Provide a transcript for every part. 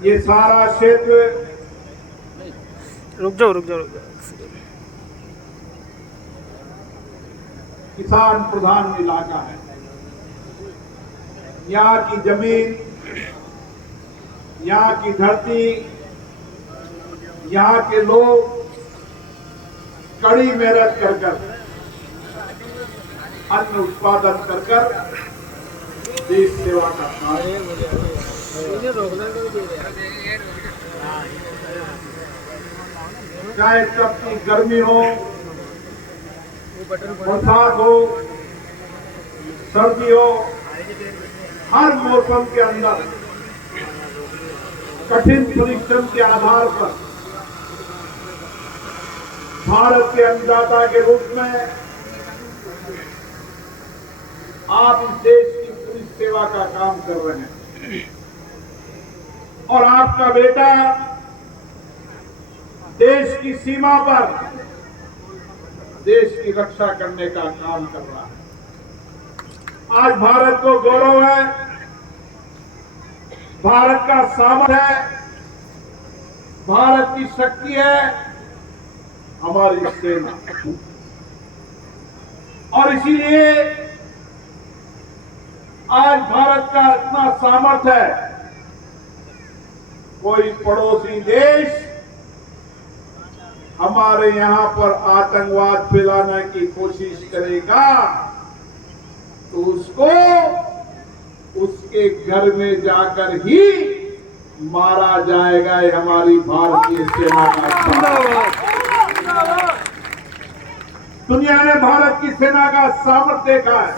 ये सारा क्षेत्र रुक जाओ रुक जाओ रुक जाओ। किसान प्रधान इलाका है। यहाँ की जमीन, यहाँ की धरती, यहाँ के लोग कड़ी मेहनत कर अन्न उत्पादन कर देश सेवा का कार्य। चाहे तपती गर्मी हो, बरसात हो, सर्दी हो, हर मौसम के अंदर कठिन परिश्रम के आधार पर भारत के अन्नदाता के रूप में आप इस देश की पूरी सेवा का काम कर रहे हैं। और आपका बेटा देश की सीमा पर देश की रक्षा करने का काम कर रहा है। आज भारत को गौरव है, भारत का सामर्थ्य है, भारत की शक्ति है हमारी सेना। और इसीलिए आज भारत का इतना सामर्थ्य है, कोई पड़ोसी देश हमारे यहां पर आतंकवाद फैलाने की कोशिश करेगा तो उसको उसके घर में जाकर ही मारा जाएगा। ये हमारी भारतीय सेना का दुनिया ने भारत की सेना का सामर्थ्य देखा है।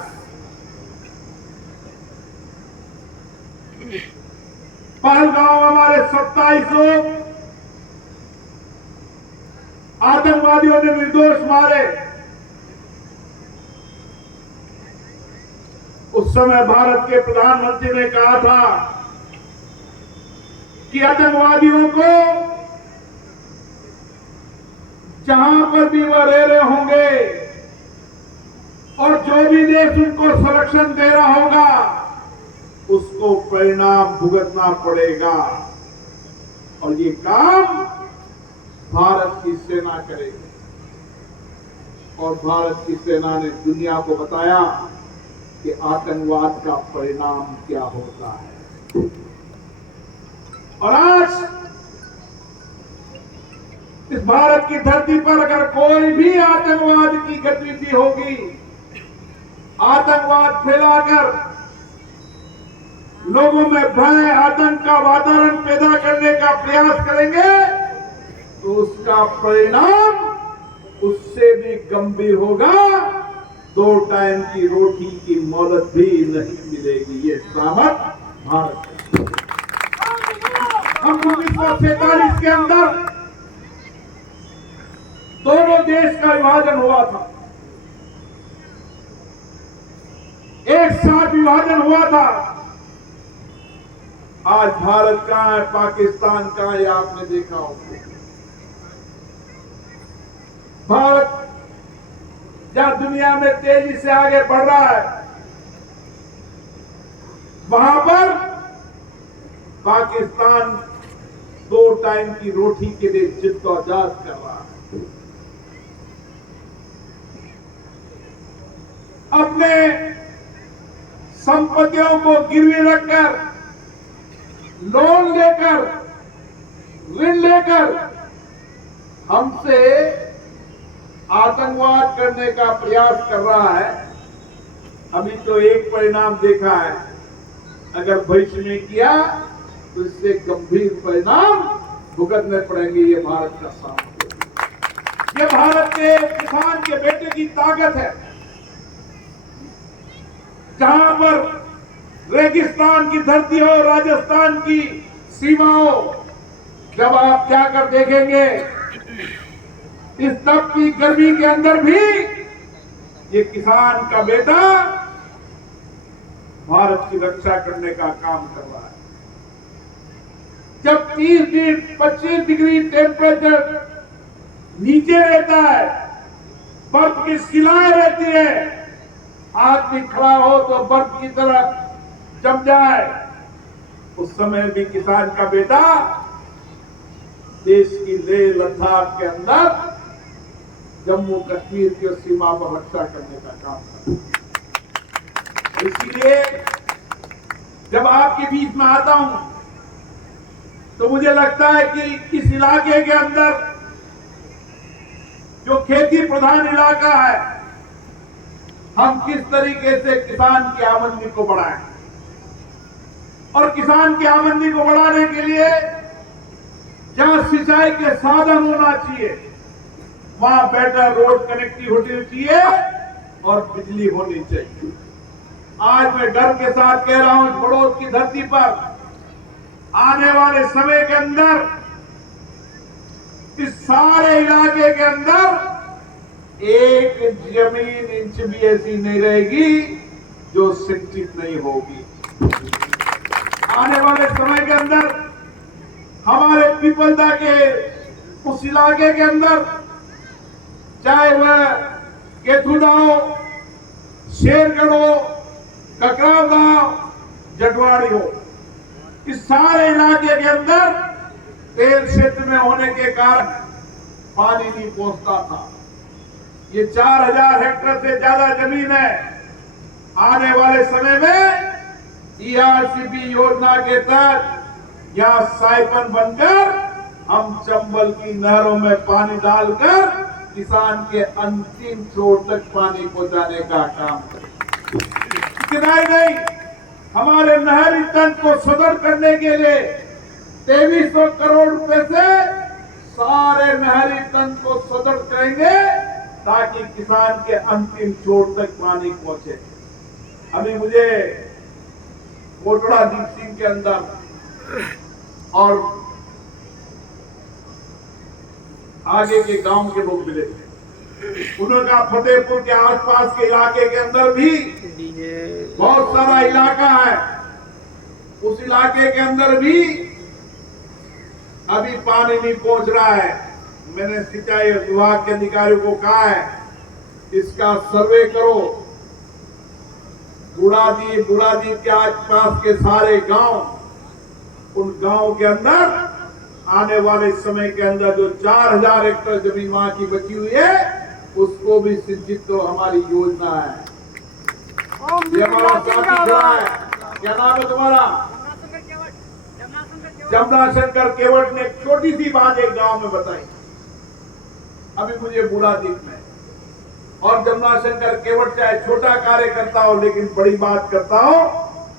पहलगांव हमारे 27 लोग आतंकवादियों ने निर्दोष मारे। उस समय भारत के प्रधानमंत्री ने कहा था कि आतंकवादियों को जहां पर भी वह रह रहे होंगे और जो भी देश उनको संरक्षण दे रहा होगा उसको परिणाम भुगतना पड़ेगा। और ये काम भारत की सेना करेगी। और भारत की सेना ने दुनिया को बताया कि आतंकवाद का परिणाम क्या होता है। और आज इस भारत की धरती पर अगर कोई भी आतंकवाद की गतिविधि होगी, आतंकवाद फैलाकर लोगों में भय आतंक का वातावरण पैदा करने का प्रयास करेंगे तो उसका परिणाम उससे भी गंभीर होगा। 2 टाइम की रोटी की मोहलत भी नहीं मिलेगी। ये सामर्थ भारत है। हम 1947 के अंदर दोनों देश का विभाजन हुआ था, एक साथ विभाजन हुआ था। आज भारत कहां है, पाकिस्तान कहां है, आपने देखा होगा। भारत जहां दुनिया में तेजी से आगे बढ़ रहा है, वहां पर पाकिस्तान 2 टाइम की रोटी के लिए जिद्दोजहद कर रहा है। अपने संपत्तियों को गिरवी रखकर, लोन लेकर, ऋण लेकर हमसे आतंकवाद करने का प्रयास कर रहा है। अभी तो एक परिणाम देखा है, अगर भविष्य में किया तो इससे गंभीर परिणाम भुगतने पड़ेंगे। ये भारत का सामर्थ्य, ये भारत के किसान के बेटे की ताकत है। जहां पर रेगिस्तान की धरती हो, राजस्थान की सीमा हो, जब आप जाकर देखेंगे इस तपती गर्मी के अंदर भी ये किसान का बेटा भारत की रक्षा करने का काम कर रहा है। जब 30-25 डिग्री टेम्परेचर नीचे रहता है, बर्फ की शिलाएं रहती है, आदमी खड़ा हो तो बर्फ की तरह जम जाए, उस समय भी किसान का बेटा देश की लेह लद्दाख के अंदर जम्मू कश्मीर की सीमा पर रक्षा करने का काम करता। इसलिए जब आपके बीच में आता हूं तो मुझे लगता है कि इस इलाके के अंदर जो खेती प्रधान इलाका है, हम किस तरीके से किसान की आमदनी को बढ़ाएं और किसान की आमदनी को बढ़ाने के लिए जहां सिंचाई के साधन होना चाहिए वहां बेटर रोड कनेक्टिविटी चाहिए और बिजली होनी चाहिए। आज मैं गर्व के साथ कह रहा हूं, बड़ौद की धरती पर आने वाले समय के अंदर इस सारे इलाके के अंदर एक जमीन इंच भी ऐसी नहीं रहेगी जो सिंचित नहीं होगी। आने वाले समय के अंदर हमारे पीपलदा के उस इलाके के अंदर चाहे वह केथुड़ा हो, शेरगढ़ हो, ककराव गांव, जटवाड़ी हो, इस सारे इलाके के अंदर तेल क्षेत्र में होने के कारण पानी नहीं पहुंचता था। ये 4000 हेक्टेयर से ज्यादा जमीन है। आने वाले समय में ईआरसीपी योजना के तहत यहां साइफन बनकर हम चंबल की नहरों में पानी डालकर किसान के अंतिम छोर तक पानी पहुंचाने का काम करें। इतना ही नहीं, हमारे नहरी तंत्र को सुदृढ़ करने के लिए 2300 करोड़ रुपए से सारे नहरी तंत्र को सुदृढ़ करेंगे ताकि किसान के अंतिम छोर तक पानी पहुंचे। अभी मुझे कोटड़ा दीप सिंह के अंदर और आगे के गांव के लोग मिले थे। उन्होंने कहा फतेहपुर के आसपास के इलाके के अंदर भी बहुत सारा इलाका है, उस इलाके के अंदर भी अभी पानी नहीं पहुंच रहा है। मैंने सिंचाई विभाग के अधिकारियों को कहा है इसका सर्वे करो। बुढ़ादीप के आसपास के सारे गांव, उन गांव के अंदर आने वाले समय के अंदर जो 4000 हेक्टेयर जमीन वहां की बची हुई है उसको भी सिंचित करो, हमारी योजना है। ये हमारा साथी खड़ा है, क्या नाम है तुम्हारा? जमुना शंकर केवट ने एक छोटी सी बात एक गांव में बताई। अभी मुझे बुढ़ादीप में और जमुना शंकर केवट चाहे छोटा कार्य करता हो लेकिन बड़ी बात करता हो,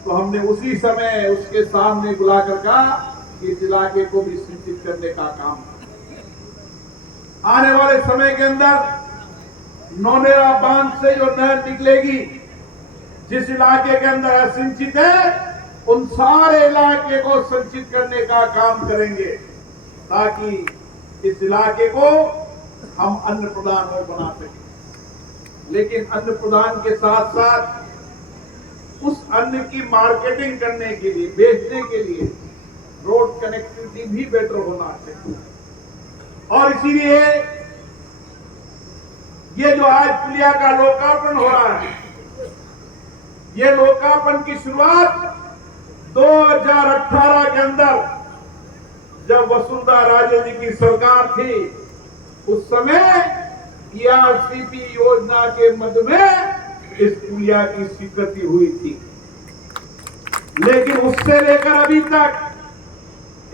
तो हमने उसी समय उसके सामने बुलाकर कहा कि इस इलाके को भी सिंचित करने का काम। आने वाले समय के अंदर नौनेरा बांध से जो नहर निकलेगी, जिस इलाके के अंदर असिंचित है उन सारे इलाके को सिंचित करने का काम करेंगे ताकि इस इलाके को हम अन्न प्रधान और बना सकें। लेकिन अन्न प्रधान के साथ साथ उस अन्न की मार्केटिंग करने के लिए, बेचने के लिए रोड कनेक्टिविटी भी बेटर होना चाहिए। और इसीलिए ये जो आज पुलिया का लोकार्पण हो रहा है, ये लोकार्पण की शुरुआत 2018 के अंदर जब वसुंधरा राजे जी की सरकार थी, उस समय ईआरसीपी योजना के मद में इस पुलिया की स्वीकृति हुई थी। लेकिन उससे लेकर अभी तक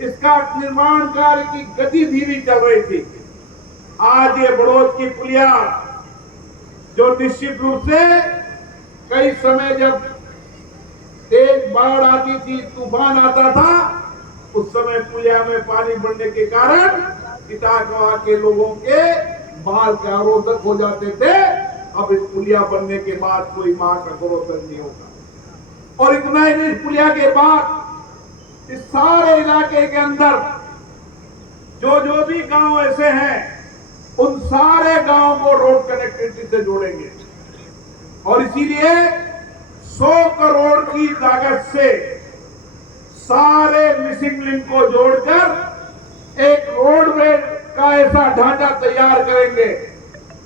इसका निर्माण कार्य की गति धीमी चल रही थी। आज ये बड़ौद की पुलिया जो निश्चित रूप से कई समय जब तेज बाढ़ आती थी, तूफान आता था, उस समय पुलिया में पानी बढ़ने के कारण इटारसी के लोगों के बाल के अवरोधक हो जाते थे। अब इस पुलिया बनने के बाद कोई मां का अवरोधक नहीं होगा। और इतना ही नहीं, पुलिया के बाद इस सारे इलाके के अंदर जो भी गांव ऐसे हैं, उन सारे गांव को रोड कनेक्टिविटी से जोड़ेंगे। और इसीलिए 100 करोड़ की लागत से सारे मिसिंग लिंक को जोड़कर एक रोडवे का ऐसा ढांचा तैयार करेंगे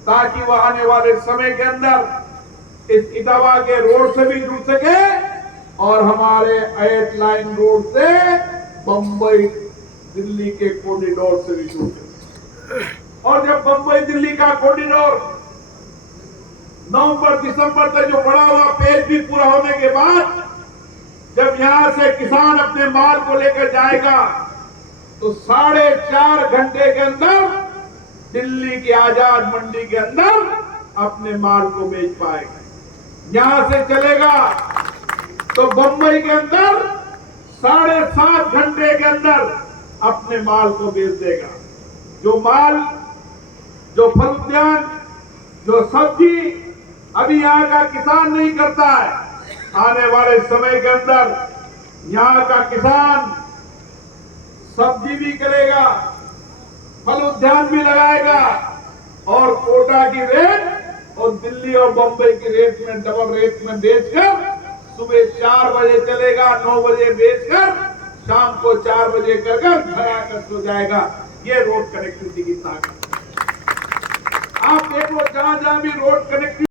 ताकि वह आने वाले समय के अंदर इस इटावा के रोड से भी जुड़ सके और हमारे 8 लाइन रोड से बंबई दिल्ली के कॉरिडोर से भी शुरू करेंगे। और जब बंबई दिल्ली का कॉरिडोर नवंबर दिसंबर तक जो बड़ा हुआ पेज भी पूरा होने के बाद जब यहां से किसान अपने माल को लेकर जाएगा तो 4.5 घंटे के अंदर दिल्ली की आजाद मंडी के अंदर अपने माल को बेच पाएगा। यहां से चलेगा तो बंबई के अंदर 7.5 घंटे के अंदर अपने माल को बेच देगा। जो माल, जो फल उद्यान, जो सब्जी अभी यहाँ का किसान नहीं करता है, आने वाले समय के अंदर यहाँ का किसान सब्जी भी करेगा, फल उद्यान भी लगाएगा और कोटा की रेट और दिल्ली और बंबई की रेट में डबल रेट में बेचकर सुबह 4 बजे चलेगा, 9 बजे बेचकर शाम को 4 बजे कर घर आकर सो जाएगा। ये रोड कनेक्टिविटी की ताकत। आप देखो जहां जहां भी रोड कनेक्टिविटी